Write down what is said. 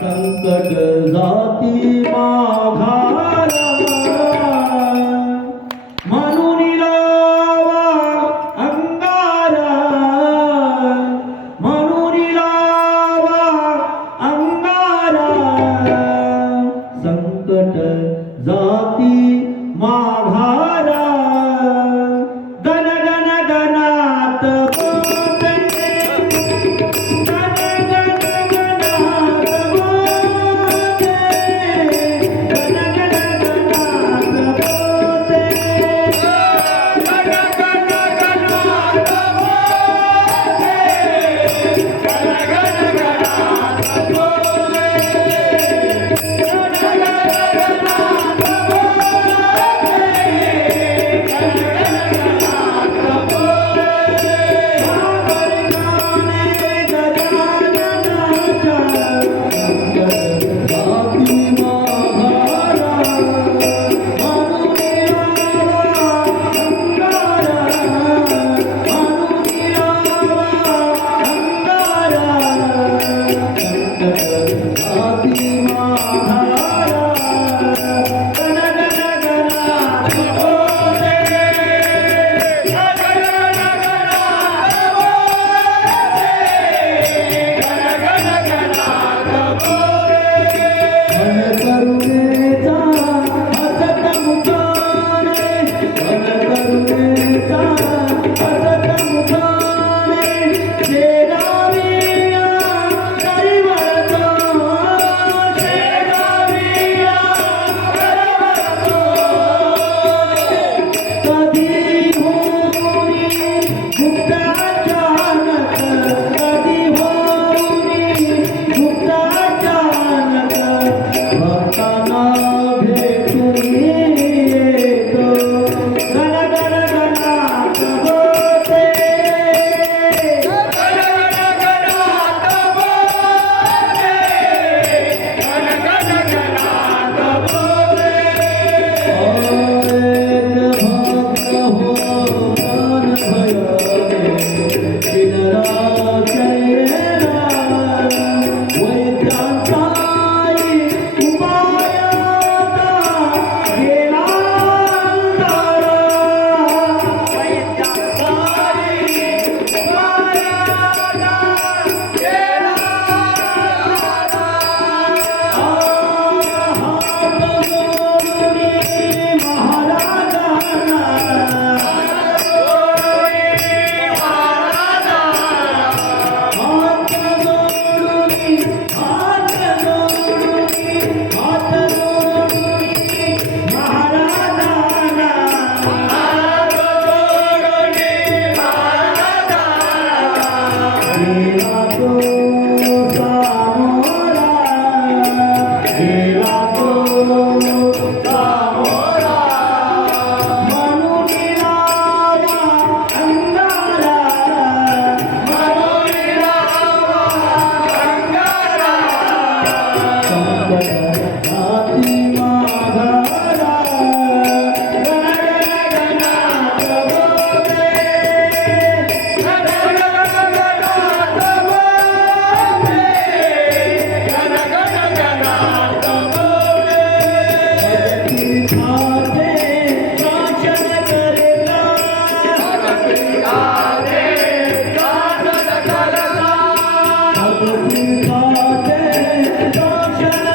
संकट जाती माघारा Thank you. Fatima. Amen. Thank you.